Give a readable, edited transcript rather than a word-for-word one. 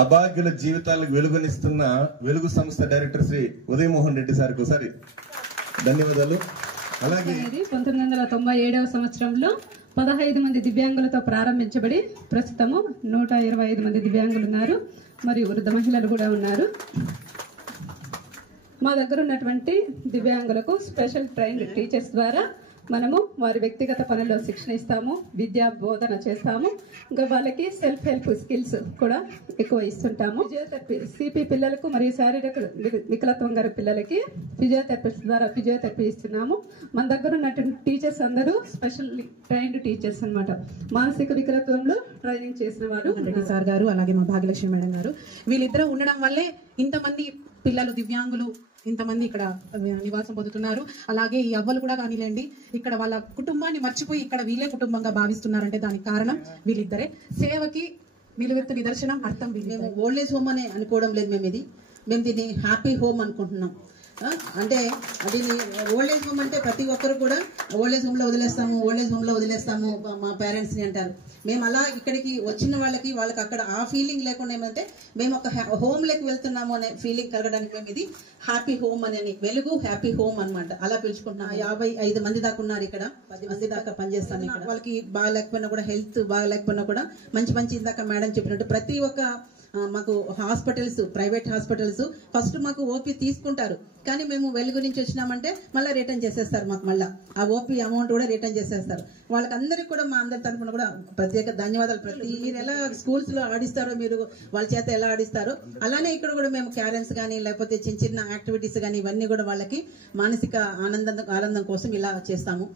అభాగ్యుల జీవితాలకు వెలుగునిస్తున్న వెలుగు సంస్థ డైరెక్టర్ శ్రీ ఉదయ్ మోహన్ రెడ్డి సార్కి ఒకసారి ధన్యవాదాలు. అలాగే 1997వ సంవత్సరంలో 15 మంది దివ్యాంగులతో ప్రారంభించబడి ప్రస్తుతము 125 మంది దివ్యాంగులు ఉన్నారు, మరియు వృద్ధ మహిళలు కూడా ఉన్నారు. మా దగ్గర ఉన్నటువంటి దివ్యాంగులకు స్పెషల్ ట్రైన్డ్ టీచర్స్ ద్వారా మనము వారి వ్యక్తిగత పనుల్లో శిక్షణ ఇస్తాము, విద్యా బోధన చేస్తాము. ఇంకా వాళ్ళకి సెల్ఫ్ హెల్ప్ స్కిల్స్ కూడా ఎక్కువ ఇస్తుంటాము. ఫిజియోథెరపీ సిపి పిల్లలకు మరియు శారీరక వికలత్వం గారి పిల్లలకి ఫిజియోథెరపిస్ట్ ద్వారా ఫిజియోథెరపీ ఇస్తున్నాము. మన దగ్గర ఉన్నటువంటి టీచర్స్ అందరూ స్పెషల్ ట్రైన్డ్ టీచర్స్ అన్నమాట. మానసిక వికలత్వంలో ట్రైనింగ్ చేసిన వారు రెడ్డి సార్ గారు, అలాగే మా భాగ్యలక్ష్మి మేడం గారు. వీళ్ళిద్దరూ ఉండడం వల్లే ఇంతమంది పిల్లలు దివ్యాంగులు ఇంతమంది ఇక్కడ నివాసం పొందుతున్నారు. అలాగే ఈ అవ్వలు కూడా కానిలేండి, ఇక్కడ వాళ్ళ కుటుంబాన్ని మర్చిపోయి ఇక్కడ వీళ్ళే కుటుంబంగా భావిస్తున్నారంటే దానికి కారణం వీళ్ళిద్దరే. సేవకి నిలువెత్తు నిదర్శనం అర్థం. మేము ఓల్డ్ ఏజ్ హోమ్ అని అనుకోవడం లేదు, మేము దీన్ని హ్యాపీ హోమ్ అనుకుంటున్నాం. అంటే అది ఓల్డ్ ఏజ్ హోమ్ అంటే ప్రతి ఒక్కరు కూడా ఓల్డ్ ఏజ్ హోమ్ లో వదిలేస్తాము మా పేరెంట్స్ ని అంటారు. మేము అలా ఇక్కడికి వచ్చిన వాళ్ళకి అక్కడ ఆ ఫీలింగ్ లేకుండా ఏమంటే మేము ఒక హోమ్ లెక్ వెళ్తున్నాము అనే ఫీలింగ్ కలగడానికి మేము ఇది హ్యాపీ హోమ్ అని వెలుగు హ్యాపీ హోమ్ అనమాట అలా పిలుచుకుంటున్నాం. 55 మంది దాకా ఉన్నారు ఇక్కడ, 10 మంది దాకా పనిచేస్తాను ఇక్కడ. వాళ్ళకి బాగా లేకపోయినా కూడా, హెల్త్ బాగా లేకపోయినా కూడా మంచి ఇందాక మేడం చెప్పినట్టు ప్రతి ఒక్క మాకు హాస్పిటల్స్, ప్రైవేట్ హాస్పిటల్స్ ఫస్ట్ మాకు ఓపీ తీసుకుంటారు, కానీ మేము వెలుగు నుంచి వచ్చినామంటే మళ్ళీ రిటర్న్ చేసేస్తారు. మాకు మళ్ళీ ఆ ఓపీ అమౌంట్ కూడా రిటర్న్ చేసేస్తారు. వాళ్ళకందరికీ కూడా మా అందరి తరఫున కూడా ప్రత్యేక ధన్యవాదాలు. మీరు ఎలా స్కూల్స్ లో ఆడిస్తారో, మీరు వాళ్ళ చేత ఎలా ఆడిస్తారో అలానే ఇక్కడ కూడా మేము క్యారమ్స్ కానీ లేకపోతే చిన్న యాక్టివిటీస్ కానీ ఇవన్నీ కూడా వాళ్ళకి మానసిక ఆనందం కోసం ఇలా చేస్తాము.